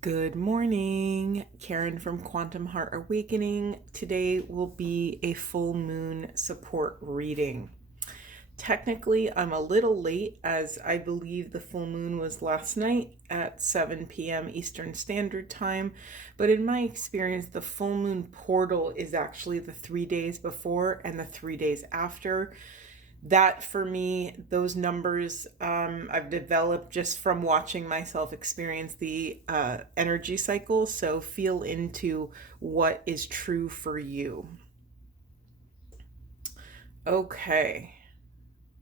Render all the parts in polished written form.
Good morning, Karen from Quantum Heart Awakening. Today will be a full moon support reading. Technically, I'm a little late as I believe the full moon was last night at 7 p.m. Eastern Standard Time. But in my experience, the full moon portal is actually the 3 days before and the 3 days after. That for me, those numbers I've developed just from watching myself experience the energy cycle. So feel into what is true for you. Okay.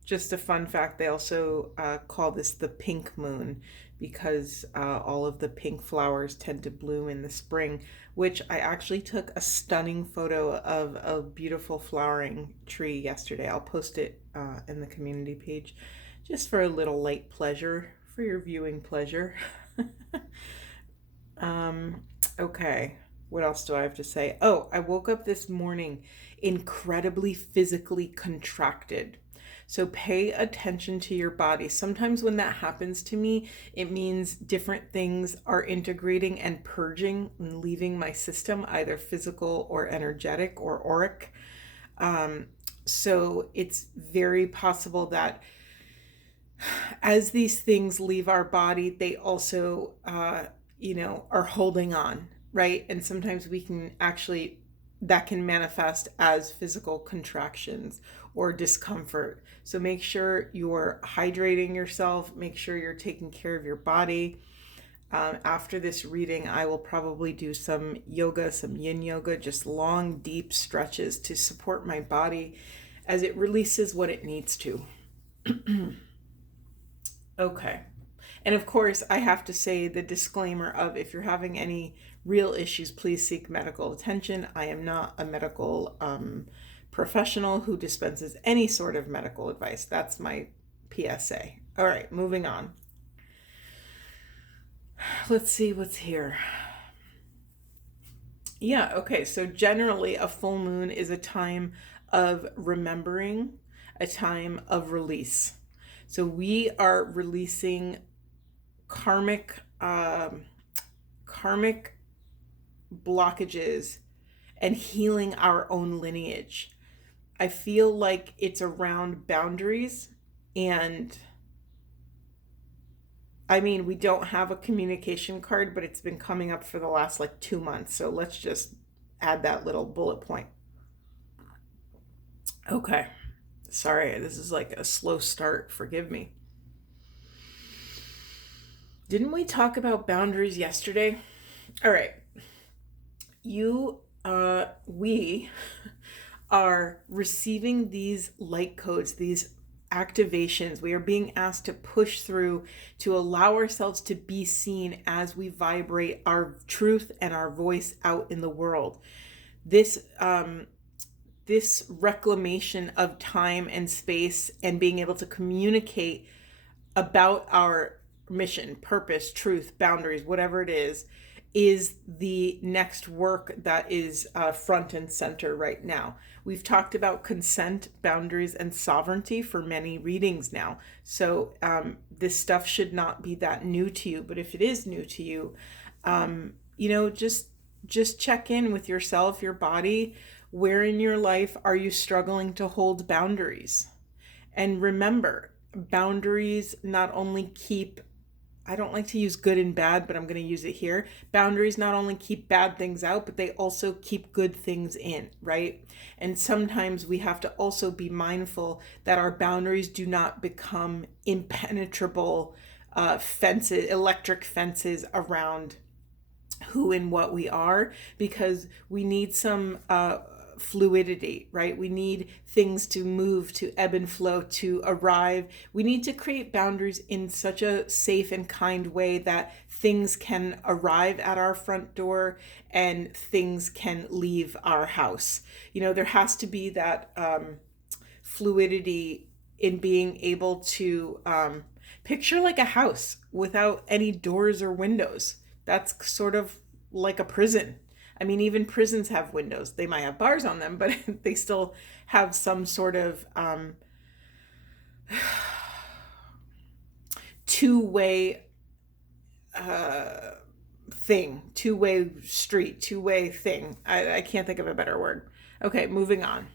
Just a fun fact, they also call this the pink moon because all of the pink flowers tend to bloom in the spring, which I actually took a stunning photo of a beautiful flowering tree yesterday. I'll post it in the community page just for a little light pleasure, for your viewing pleasure. Okay, what else do I have to say? Oh, I woke up this morning incredibly physically contracted. So pay attention to your body. Sometimes when that happens to me, it means different things are integrating and purging and leaving my system, either physical or energetic or auric. So it's very possible that as these things leave our body, they also, are holding on, right? And sometimes we can actually, that can manifest as physical contractions or discomfort. So make sure you're hydrating yourself, make sure you're taking care of your body. After this reading, I will probably do some yoga, some yin yoga, just long, deep stretches to support my body as it releases what it needs to. Okay. And of course, I have to say the disclaimer of if you're having any real issues, please seek medical attention. I am not a medical professional who dispenses any sort of medical advice. That's my PSA. All right, moving on. Let's see what's here. Yeah, okay. So generally, a full moon is a time of remembering, a time of release. So we are releasing karmic blockages and healing our own lineage. I feel like it's around boundaries, and I mean, we don't have a communication card, but it's been coming up for the last 2 months. So let's just add that little bullet point. Okay. Sorry, this is like a slow start. Forgive me. Didn't we talk about boundaries yesterday? All right. We are receiving these light codes, these activations. We are being asked to push through to allow ourselves to be seen as we vibrate our truth and our voice out in the world. This reclamation of time and space and being able to communicate about our mission, purpose, truth, boundaries, whatever it is the next work that is front and center right now. We've talked about consent, boundaries, and sovereignty for many readings now. So this stuff should not be that new to you. But if it is new to you, just check in with yourself, your body. Where in your life are you struggling to hold boundaries? And remember, boundaries not only keep, I don't like to use good and bad, but I'm going to use it here. Boundaries not only keep bad things out, but they also keep good things in, right? And sometimes we have to also be mindful that our boundaries do not become impenetrable fences, electric fences around who and what we are, because we need some fluidity, right? We need things to move, to ebb and flow, to arrive. We need to create boundaries in such a safe and kind way that things can arrive at our front door and things can leave our house. There has to be that fluidity in being able to picture like a house without any doors or windows. That's sort of like a prison. I mean, even prisons have windows. They might have bars on them, but they still have some sort of two-way thing, two-way street, two-way thing. I can't think of a better word. Okay, moving on.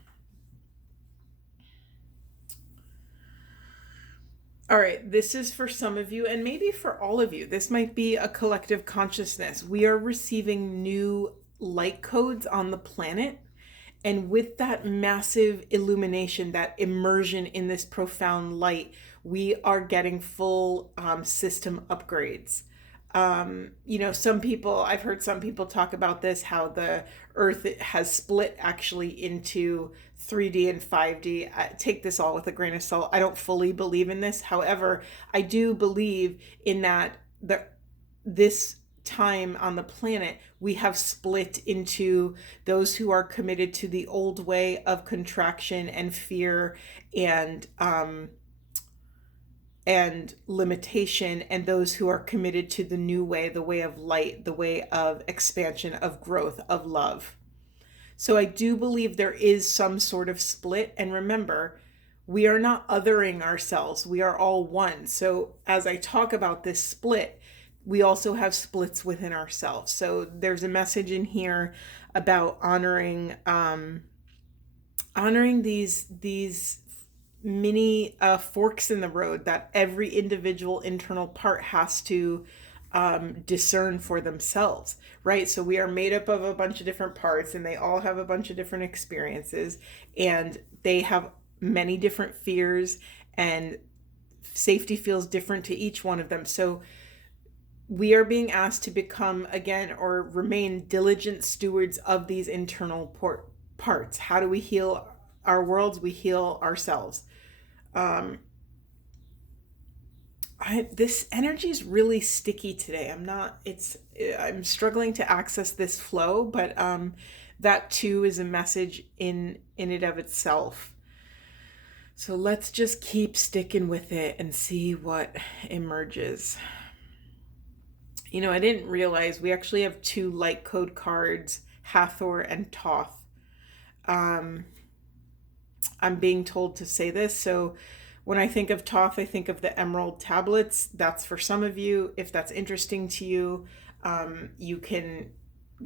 All right, this is for some of you, and maybe for all of you. This might be a collective consciousness. We are receiving new light codes on the planet. And with that massive illumination, that immersion in this profound light, we are getting full system upgrades. Some people, I've heard some people talk about this, how the earth has split actually into 3D and 5D. Take this all with a grain of salt. I don't fully believe in this. However, I do believe in that this time on the planet, we have split into those who are committed to the old way of contraction and fear and limitation, and those who are committed to the new way, the way of light, the way of expansion, of growth, of love. So I do believe there is some sort of split. And remember, we are not othering ourselves. We are all one. So as I talk about this split, we also have splits within ourselves. So there's a message in here about honoring these mini forks in the road that every individual internal part has to discern for themselves, right? So we are made up of a bunch of different parts, and they all have a bunch of different experiences, and they have many different fears, and safety feels different to each one of them. So we are being asked to become, again, or remain diligent stewards of these internal parts. How do we heal our worlds? We heal ourselves. This energy is really sticky today. I'm struggling to access this flow, but that too is a message in it of itself. So let's just keep sticking with it and see what emerges. I didn't realize we actually have 2 light code cards, Hathor and Thoth. I'm being told to say this. So when I think of Thoth, I think of the emerald tablets. That's for some of you. If that's interesting to you, you can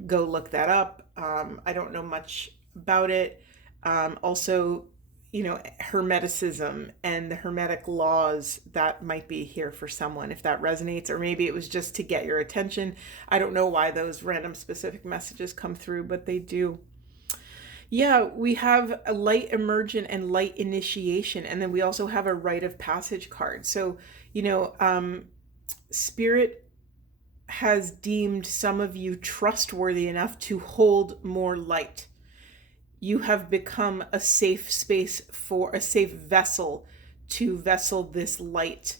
go look that up. I don't know much about it. Also, Hermeticism and the Hermetic laws, that might be here for someone if that resonates, or maybe it was just to get your attention. I don't know why those random specific messages come through, but they do. Yeah, we have a light immersion and light initiation, and then we also have a rite of passage card. So, Spirit has deemed some of you trustworthy enough to hold more light. You have become a safe space, for a safe vessel to vessel this light.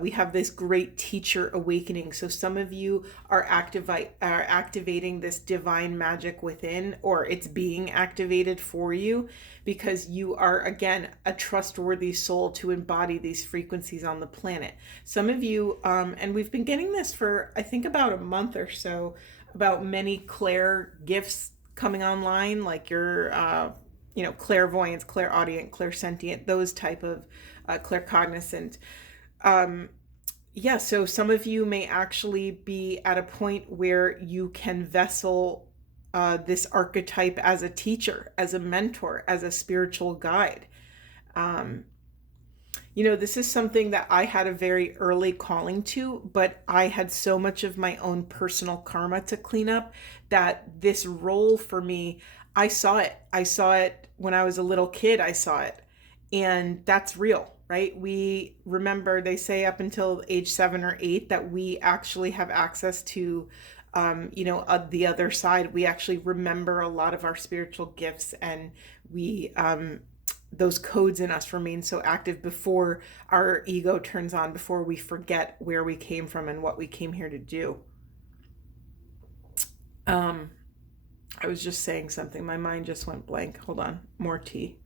We have this great teacher awakening. So some of you are activating this divine magic within, or it's being activated for you, because you are, again, a trustworthy soul to embody these frequencies on the planet. Some of you, and we've been getting this for, I think, about a month or so, about many clair gifts coming online, like your clairvoyance, clairaudient, clairsentient, those type of claircognizant. So some of you may actually be at a point where you can vessel this archetype as a teacher, as a mentor, as a spiritual guide. This is something that I had a very early calling to, but I had so much of my own personal karma to clean up that this role for me, I saw it when I was a little kid. I saw it, and that's real, right? We remember, they say up until age 7 or 8 that we actually have access to the other side. We actually remember a lot of our spiritual gifts, and we those codes in us remain so active before our ego turns on, before we forget where we came from and what we came here to do. I was just saying something. My mind just went blank. Hold on. More tea.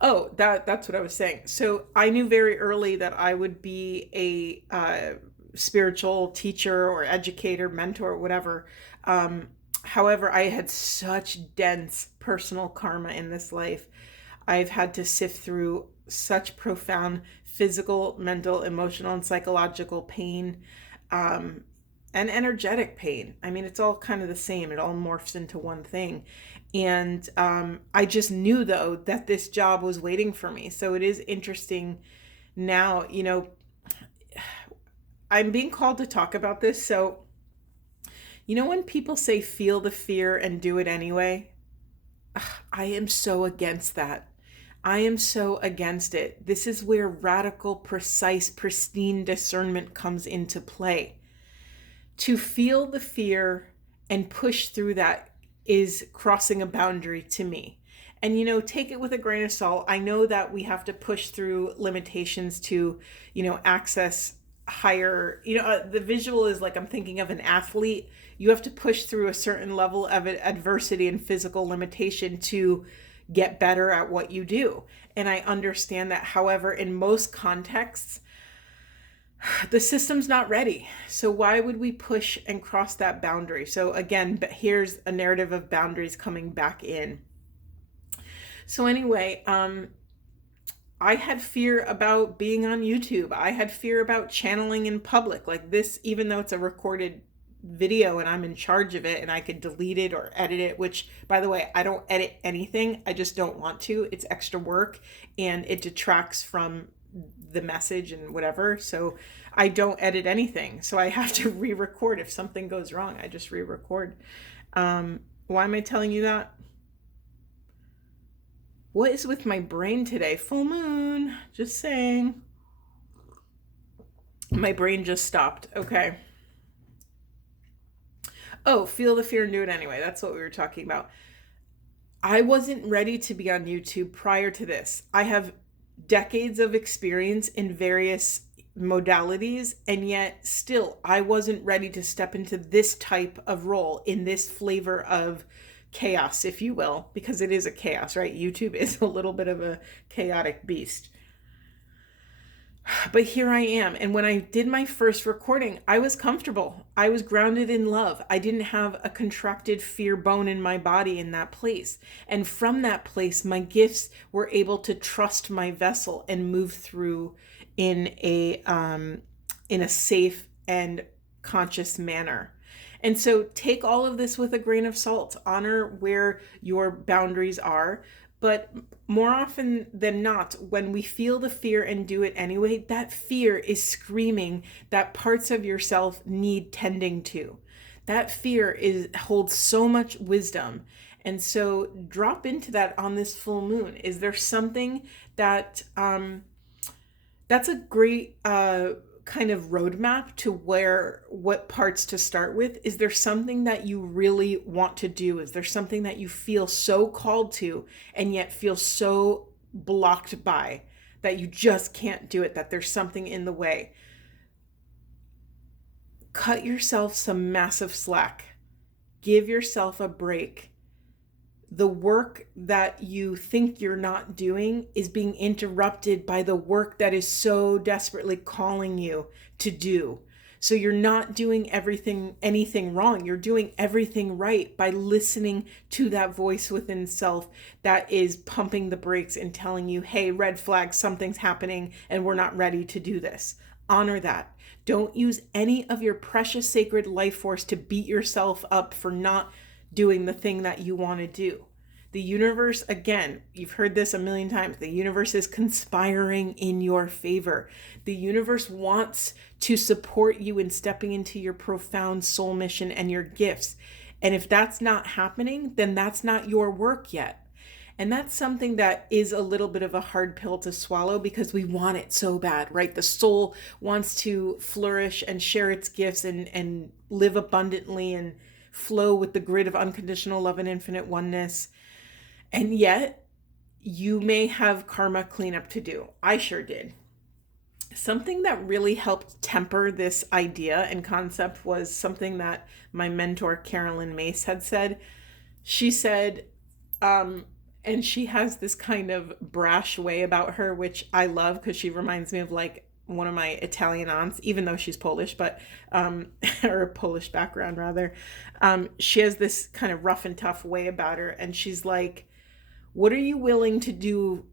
Oh, that's what I was saying. So I knew very early that I would be a spiritual teacher or educator, mentor, whatever. However, I had such dense personal karma in this life. I've had to sift through such profound physical, mental, emotional, and psychological pain. and energetic pain. I mean, it's all kind of the same. It all morphs into one thing. And I just knew, though, that this job was waiting for me. So it is interesting now, I'm being called to talk about this. So, when people say feel the fear and do it anyway, I am so against that. I am so against it. This is where radical, precise, pristine discernment comes into play. To feel the fear and push through that is crossing a boundary to me. And, take it with a grain of salt. I know that we have to push through limitations to, access higher, the visual is like I'm thinking of an athlete. You have to push through a certain level of adversity and physical limitation to get better at what you do. And I understand that. However, in most contexts, the system's not ready. So why would we push and cross that boundary? So again, here's a narrative of boundaries coming back in. So anyway, I had fear about being on YouTube. I had fear about channeling in public like this, even though it's a recorded video and I'm in charge of it and I could delete it or edit it, which, by the way, I don't edit anything. I just don't want to. It's extra work and it detracts from the message and whatever. So I don't edit anything. So I have to re-record. If something goes wrong, I just re-record. Why am I telling you that? What is with my brain today? Full moon. Just saying. My brain just stopped. Okay. Oh, feel the fear and do it anyway. That's what we were talking about. I wasn't ready to be on YouTube prior to this. I have decades of experience in various modalities, and yet still I wasn't ready to step into this type of role in this flavor of chaos, if you will, because it is a chaos, right? YouTube is a little bit of a chaotic beast. But here I am. And when I did my first recording, I was comfortable. I was grounded in love. I didn't have a contracted fear bone in my body in that place. And from that place, my gifts were able to trust my vessel and move through in a safe and conscious manner. And so take all of this with a grain of salt. Honor where your boundaries are. But more often than not, when we feel the fear and do it anyway, that fear is screaming that parts of yourself need tending to. That fear holds so much wisdom. And so drop into that on this full moon. Is there something that, that's a great kind of roadmap to what parts to start with. Is there something that you really want to do? Is there something that you feel so called to and yet feel so blocked by that you just can't do it, that there's something in the way? Cut yourself some massive slack. Give yourself a break. The work that you think you're not doing is being interrupted by the work that is so desperately calling you to do. So you're not doing anything wrong. You're doing everything right by listening to that voice within self that is pumping the brakes and telling you, hey, red flag, something's happening and we're not ready to do this. Honor that. Don't use any of your precious sacred life force to beat yourself up for not doing the thing that you want to do. The universe, again, you've heard this a million times, the universe is conspiring in your favor. The universe wants to support you in stepping into your profound soul mission and your gifts. And if that's not happening, then that's not your work yet. And that's something that is a little bit of a hard pill to swallow because we want it so bad, right? The soul wants to flourish and share its gifts and live abundantly and flow with the grid of unconditional love and infinite oneness. And yet you may have karma cleanup to do. I sure did. Something that really helped temper this idea and concept was something that my mentor, Carolyn Mace, had said. She said, and she has this kind of brash way about her, which I love because she reminds me of like one of my Italian aunts, even though she's Polish, but, or a Polish background rather. She has this kind of rough and tough way about her. And she's like, what are you willing to do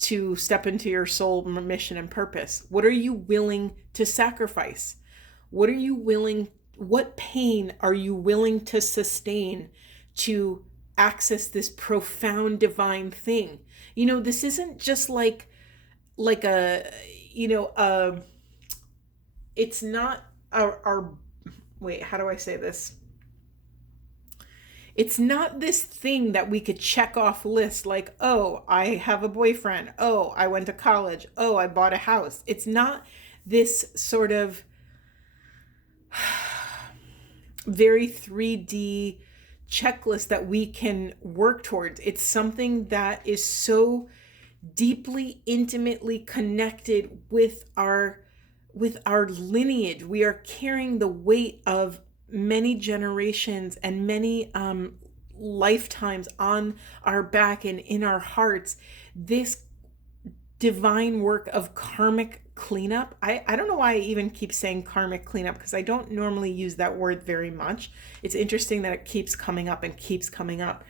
to step into your soul mission and purpose? What are you willing to sacrifice? What pain are you willing to sustain to access this profound divine thing? This isn't just like a, it's not our wait, how do I say this? It's not this thing that we could check off list like, oh, I have a boyfriend. Oh, I went to college. Oh, I bought a house. It's not this sort of very 3D checklist that we can work towards. It's something that is so deeply, intimately connected with our lineage. We are carrying the weight of many generations and many lifetimes on our back and in our hearts. This divine work of karmic cleanup. I don't know why I even keep saying karmic cleanup, because I don't normally use that word very much. It's interesting that it keeps coming up and keeps coming up.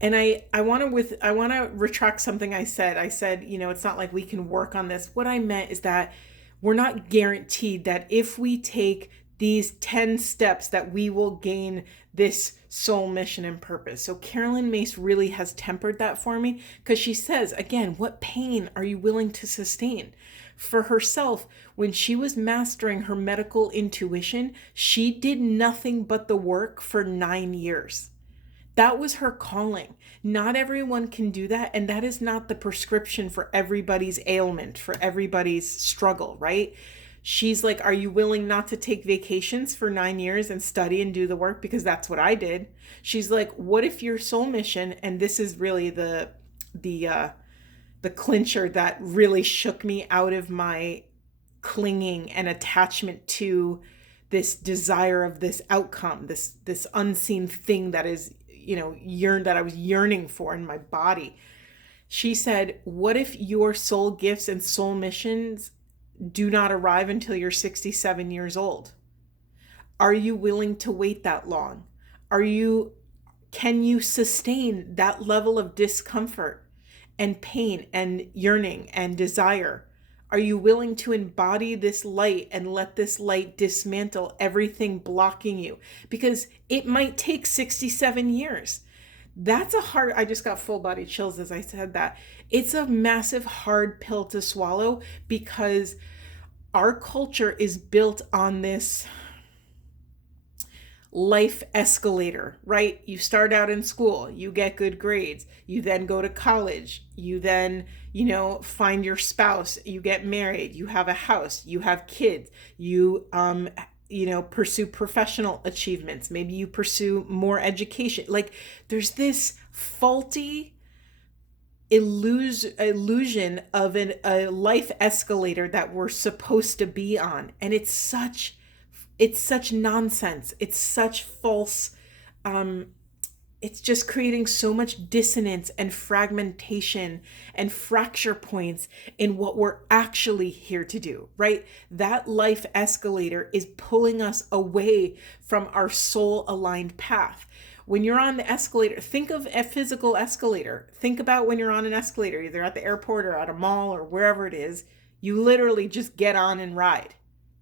And I want to retract something I said. I said, it's not like we can work on this. What I meant is that we're not guaranteed that if we take these 10 steps that we will gain this soul mission and purpose. So Carolyn Mace really has tempered that for me, because she says, again, what pain are you willing to sustain? For herself, when she was mastering her medical intuition, she did nothing but the work for 9 years. That was her calling. Not everyone can do that. And that is not the prescription for everybody's ailment, for everybody's struggle, right? She's like, are you willing not to take vacations for 9 years and study and do the work? Because that's what I did. She's like, what if your soul mission, and this is really the clincher that really shook me out of my clinging and attachment to this desire of this outcome, this unseen thing that is, that I was yearning for in my body. She said, what if your soul gifts and soul missions do not arrive until you're 67 years old? Are you willing to wait that long? Can you sustain that level of discomfort and pain and yearning and desire? Are you willing to embody this light and let this light dismantle everything blocking you? Because it might take 67 years. That's I just got full body chills as I said that. It's a massive hard pill to swallow, because our culture is built on this life escalator, right? You start out in school, you get good grades, you then go to college, you then, find your spouse, you get married, you have a house, you have kids, you pursue professional achievements, maybe you pursue more education. Like, there's this faulty illusion of a life escalator that we're supposed to be on, and it's such nonsense. It's such false. It's just creating so much dissonance and fragmentation and fracture points in what we're actually here to do, right? That life escalator is pulling us away from our soul aligned path. When you're on the escalator, think of a physical escalator. Think about when you're on an escalator, either at the airport or at a mall or wherever it is. You literally just get on and ride.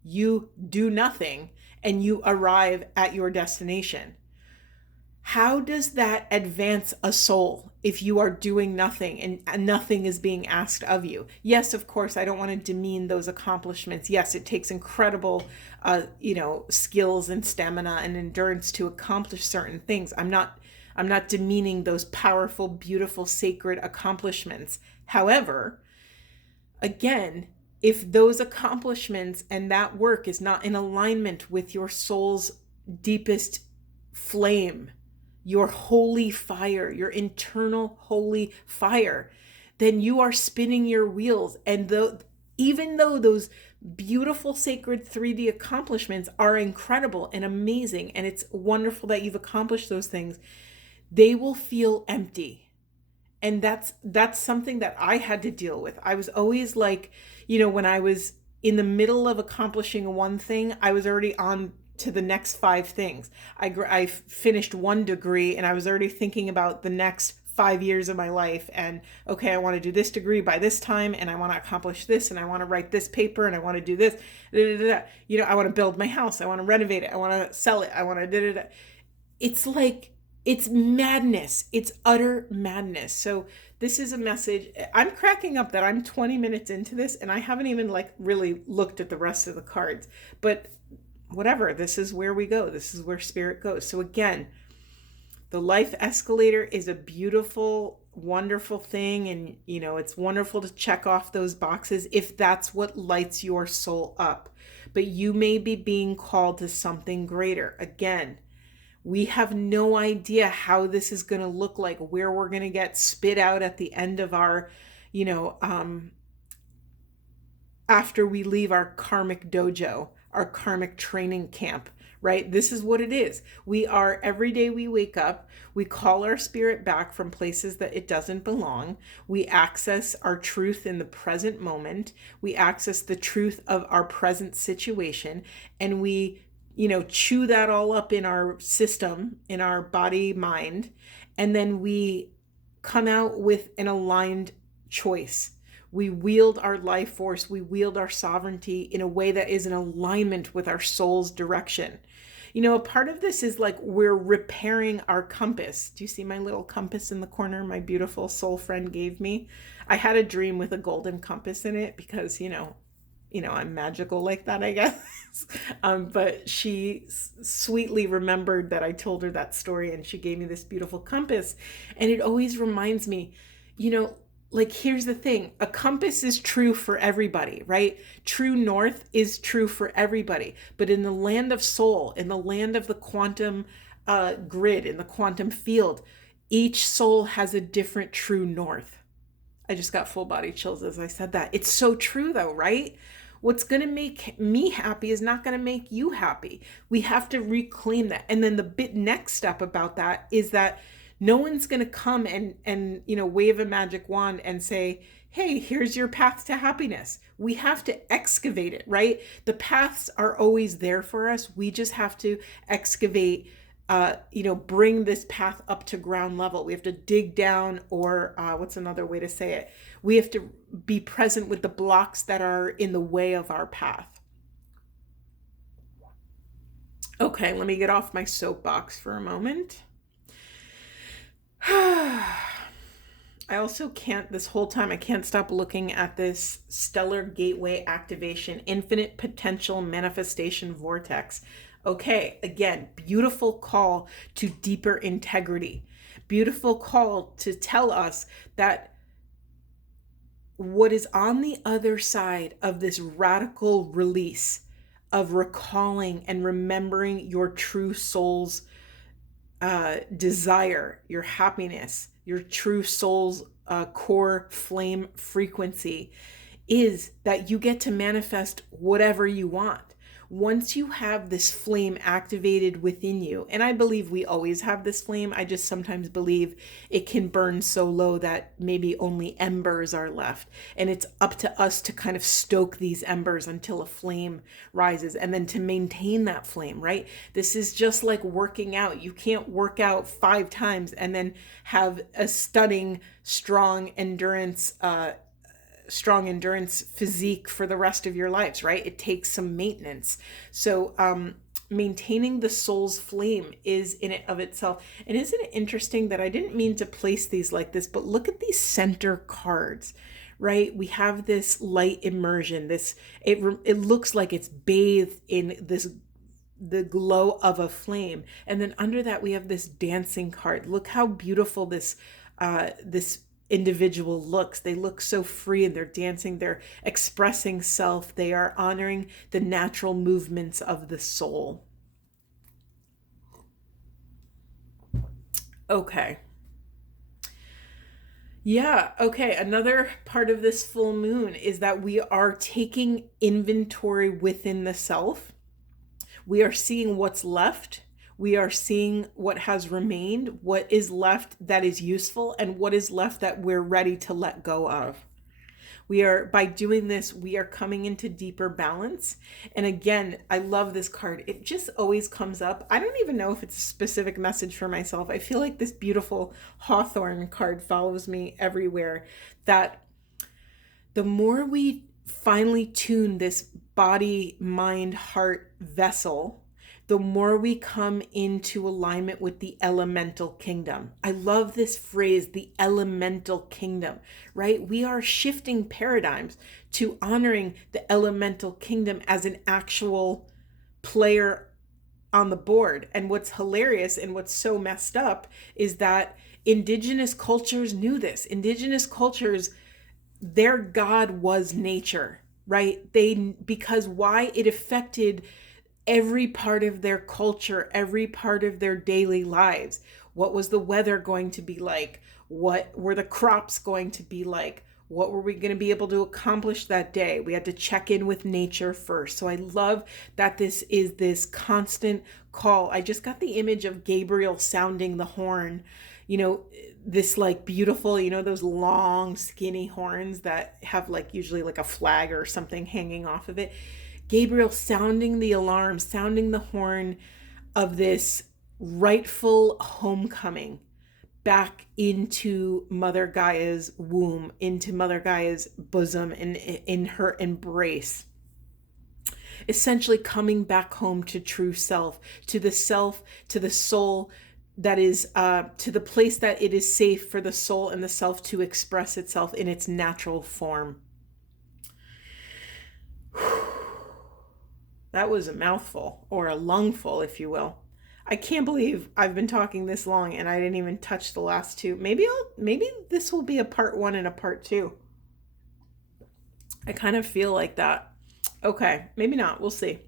You do nothing and you arrive at your destination. How does that advance a soul if you are doing nothing and nothing is being asked of you? Yes, of course, I don't want to demean those accomplishments. Yes, it takes incredible, skills and stamina and endurance to accomplish certain things. I'm not demeaning those powerful, beautiful, sacred accomplishments. However, again, if those accomplishments and that work is not in alignment with your soul's deepest flame, your holy fire, your internal holy fire, then you are spinning your wheels. And even though those beautiful, sacred 3D accomplishments are incredible and amazing, and it's wonderful that you've accomplished those things, they will feel empty. And that's something that I had to deal with. I was always like, when I was in the middle of accomplishing one thing, I was already on to the next 5 things. I finished one degree and I was already thinking about the next 5 years of my life, and okay, I want to do this degree by this time, and I want to accomplish this, and I want to write this paper, and I want to do this, you know, I want to build my house, I want to renovate it, I want to sell it, I want to It's like, it's madness. It's utter madness. So this is a message. I'm cracking up that I'm 20 minutes into this and I haven't even like really looked at the rest of the cards, but whatever, this is where we go. This is where spirit goes. So again, the life escalator is a beautiful, wonderful thing. And, you know, it's wonderful to check off those boxes if that's what lights your soul up. But you may be being called to something greater. Again, we have no idea how this is going to look like, where we're going to get spit out at the end of our, you know, after we leave our karmic dojo, our karmic training camp, right? This is what it is. We are, every day we wake up, we call our spirit back from places that it doesn't belong. We access our truth in the present moment. We access the truth of our present situation, and we, you know, chew that all up in our system, in our body, mind, and then we come out with an aligned choice. We wield our life force, we wield our sovereignty in a way that is in alignment with our soul's direction. You know, a part of this is like we're repairing our compass. Do you see my little compass in the corner my beautiful soul friend gave me? I had a dream with a golden compass in it because, you know, I'm magical like that, I guess. But she sweetly remembered that I told her that story, and she gave me this beautiful compass. And it always reminds me, you know, like, here's the thing. A compass is true for everybody, right? True north is true for everybody. But in the land of soul, in the land of the quantum grid, in the quantum field, each soul has a different true north. I just got full body chills as I said that. It's so true though, right? What's going to make me happy is not going to make you happy. We have to reclaim that. And then the next step about that is that no one's going to come and you know, wave a magic wand and say, hey, here's your path to happiness. We have to excavate it, right? The paths are always there for us. We just have to excavate, you know, bring this path up to ground level. We have to dig down, or what's another way to say it? We have to be present with the blocks that are in the way of our path. Okay, let me get off my soapbox for a moment. I also can't, this whole time, I can't stop looking at this stellar gateway activation, infinite potential manifestation vortex. Okay, again, beautiful call to deeper integrity. Beautiful call to tell us that what is on the other side of this radical release of recalling and remembering your true soul's desire, your happiness, your true soul's core flame frequency, is that you get to manifest whatever you want. Once you have this flame activated within you, and I believe we always have this flame, I just sometimes believe it can burn so low that maybe only embers are left. And it's up to us to kind of stoke these embers until a flame rises, and then to maintain that flame, right? This is just like working out. You can't work out 5 times and then have a stunning, strong endurance physique for the rest of your lives, right? It takes some maintenance. So maintaining the soul's flame is in it of itself. And isn't it interesting that I didn't mean to place these like this, but look at these center cards, right? We have this light immersion. It looks like it's bathed in the glow of a flame. And then under that, we have this dancing card. Look how beautiful this individual looks. They look so free, and they're dancing, they're expressing self, they are honoring the natural movements of the soul. Okay. Yeah, okay. Another part of this full moon is that we are taking inventory within the self. We are seeing what's left. We are seeing what has remained, what is left that is useful, and what is left that we're ready to let go of. By doing this, we are coming into deeper balance. And again, I love this card. It just always comes up. I don't even know if it's a specific message for myself. I feel like this beautiful Hawthorn card follows me everywhere, that the more we finally tune this body, mind, heart vessel, the more we come into alignment with the elemental kingdom. I love this phrase, the elemental kingdom, right? We are shifting paradigms to honoring the elemental kingdom as an actual player on the board. And what's hilarious and what's so messed up is that indigenous cultures knew this. Indigenous cultures, their god was nature, right? Because why? It affected every part of their culture, every part of their daily lives. What was the weather going to be like? What were the crops going to be like? What were we going to be able to accomplish that day? We had to check in with nature first. So I love that this is this constant call. I just got the image of Gabriel sounding the horn, this like beautiful, those long skinny horns that have like usually like a flag or something hanging off of it. Gabriel sounding the alarm, sounding the horn of this rightful homecoming back into Mother Gaia's womb, into Mother Gaia's bosom, and in her embrace. Essentially coming back home to true self, to the soul that is, to the place that it is safe for the soul and the self to express itself in its natural form. That was a mouthful, or a lungful, if you will. I can't believe I've been talking this long and I didn't even touch the last two. Maybe this will be a part 1 and a part 2. I kind of feel like that. Okay, maybe not. We'll see.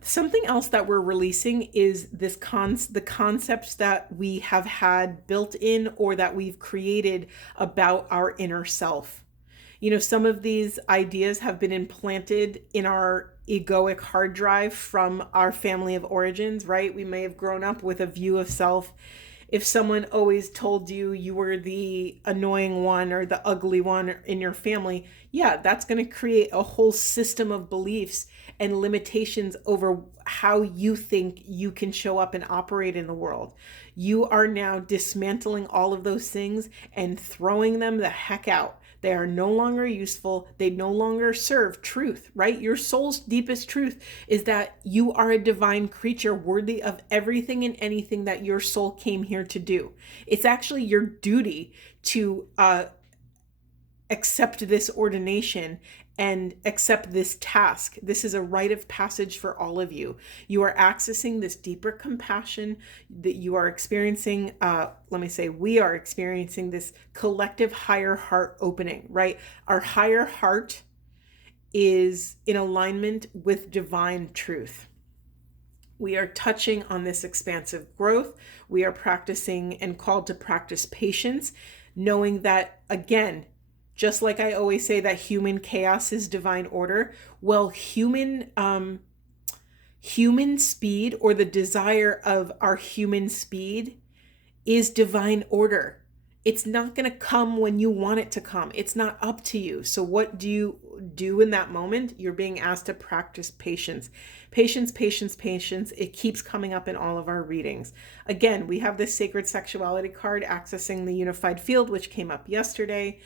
Something else that we're releasing is the concepts that we have had built in or that we've created about our inner self. Some of these ideas have been implanted in our egoic hard drive from our family of origins, right? We may have grown up with a view of self. If someone always told you you were the annoying one or the ugly one in your family, yeah, that's going to create a whole system of beliefs and limitations over how you think you can show up and operate in the world. You are now dismantling all of those things and throwing them the heck out. They are no longer useful. They no longer serve truth, right? Your soul's deepest truth is that you are a divine creature worthy of everything and anything that your soul came here to do. It's actually your duty to accept this ordination and accept this task. This is a rite of passage for all of you. You are accessing this deeper compassion that you are experiencing. We are experiencing this collective higher heart opening, right? Our higher heart is in alignment with divine truth. We are touching on this expansive growth. We are practicing and called to practice patience, knowing that, again, just like I always say that human chaos is divine order. Well, human speed, or the desire of our human speed, is divine order. It's not going to come when you want it to come. It's not up to you. So what do you do in that moment? You're being asked to practice patience. Patience, patience, patience. It keeps coming up in all of our readings. Again, we have this sacred sexuality card, accessing the unified field, which came up yesterday.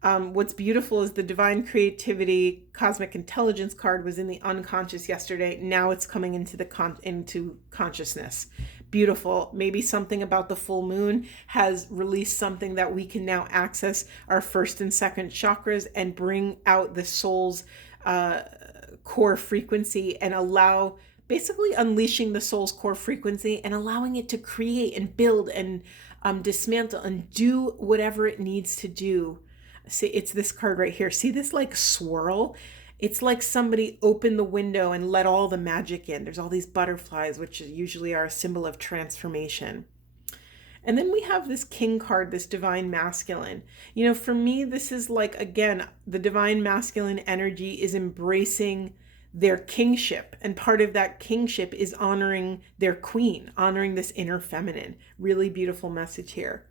What's beautiful is the divine creativity cosmic intelligence card was in the unconscious yesterday. Now it's coming into into consciousness. Beautiful. Maybe something about the full moon has released something that we can now access our first and second chakras and bring out the soul's core frequency, and basically unleashing the soul's core frequency and allowing it to create and build and dismantle and do whatever it needs to do. See, it's this card right here. See this like swirl? It's like somebody opened the window and let all the magic in. There's all these butterflies, which usually are a symbol of transformation. And then we have this king card, this divine masculine. For me, this is like, again, the divine masculine energy is embracing their kingship. And part of that kingship is honoring their queen, honoring this inner feminine. Really beautiful message here.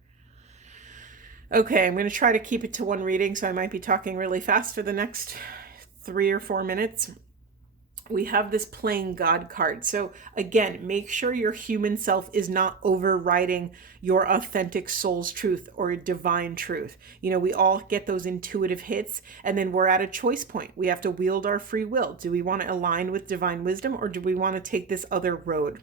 Okay, I'm going to try to keep it to one reading, so I might be talking really fast for the next 3 or 4 minutes. We have this playing God card. So again, make sure your human self is not overriding your authentic soul's truth or divine truth. You know, we all get those intuitive hits, and then we're at a choice point. We have to wield our free will. Do we want to align with divine wisdom, or do we want to take this other road?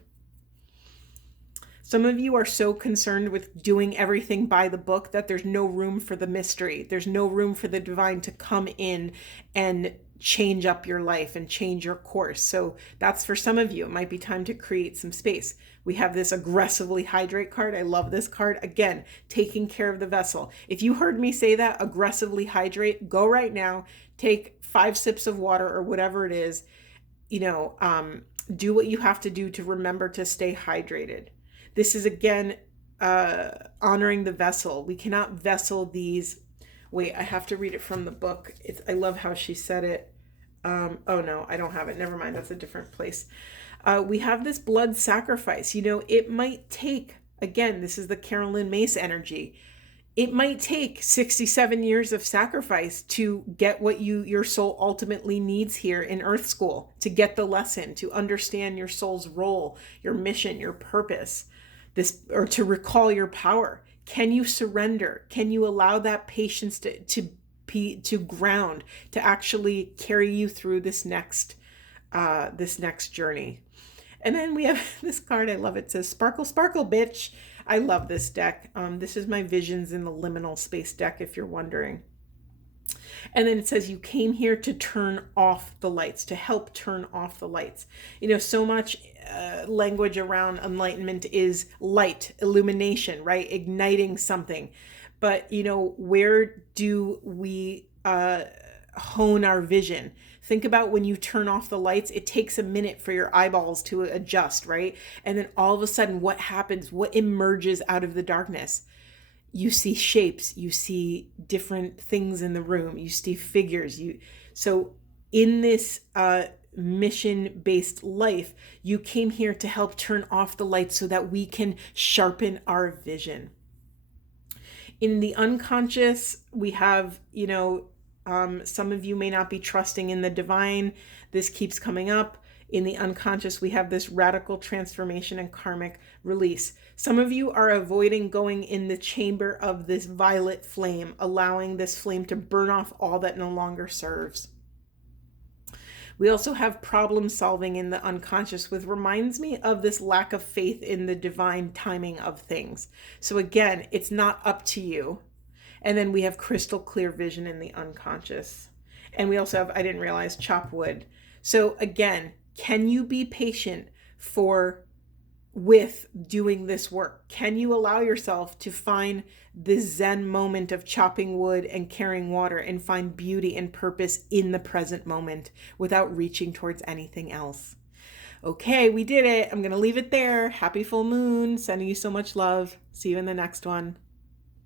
Some of you are so concerned with doing everything by the book that there's no room for the mystery. There's no room for the divine to come in and change up your life and change your course. So that's for some of you. It might be time to create some space. We have this aggressively hydrate card. I love this card. Again, taking care of the vessel. If you heard me say that, aggressively hydrate, go right now, take 5 sips of water or whatever it is, do what you have to do to remember to stay hydrated. This is, again, honoring the vessel. We cannot vessel these. Wait, I have to read it from the book. I love how she said it. Oh, no, I don't have it. Never mind. That's a different place. We have this blood sacrifice. It might take, again, this is the Carolyn Mace energy. It might take 67 years of sacrifice to get what your soul ultimately needs here in Earth School, to get the lesson, to understand your soul's role, your mission, your purpose. Or to recall your power. Can you surrender? Can you allow that patience to ground, to actually carry you through this next journey? And then we have this card. I love it. It says, "Sparkle, sparkle, bitch." I love this deck. This is my Visions in the Liminal Space deck, if you're wondering. And then it says, you came here to turn off the lights, to help turn off the lights. So much language around enlightenment is light, illumination, right? Igniting something. But, where do we hone our vision? Think about when you turn off the lights, it takes a minute for your eyeballs to adjust, right? And then all of a sudden, what happens? What emerges out of the darkness? You see shapes, you see different things in the room, you see figures. So in this mission-based life, you came here to help turn off the lights so that we can sharpen our vision. In the unconscious, we have, some of you may not be trusting in the divine. This keeps coming up. In the unconscious, we have this radical transformation and karmic release. Some of you are avoiding going in the chamber of this violet flame, allowing this flame to burn off all that no longer serves. We also have problem solving in the unconscious, which reminds me of this lack of faith in the divine timing of things. So again, it's not up to you. And then we have crystal clear vision in the unconscious. And we also have, I didn't realize, chop wood. So again, can you be patient with doing this work? Can you allow yourself to find the Zen moment of chopping wood and carrying water and find beauty and purpose in the present moment without reaching towards anything else? Okay, we did it. I'm going to leave it there. Happy full moon. Sending you so much love. See you in the next one.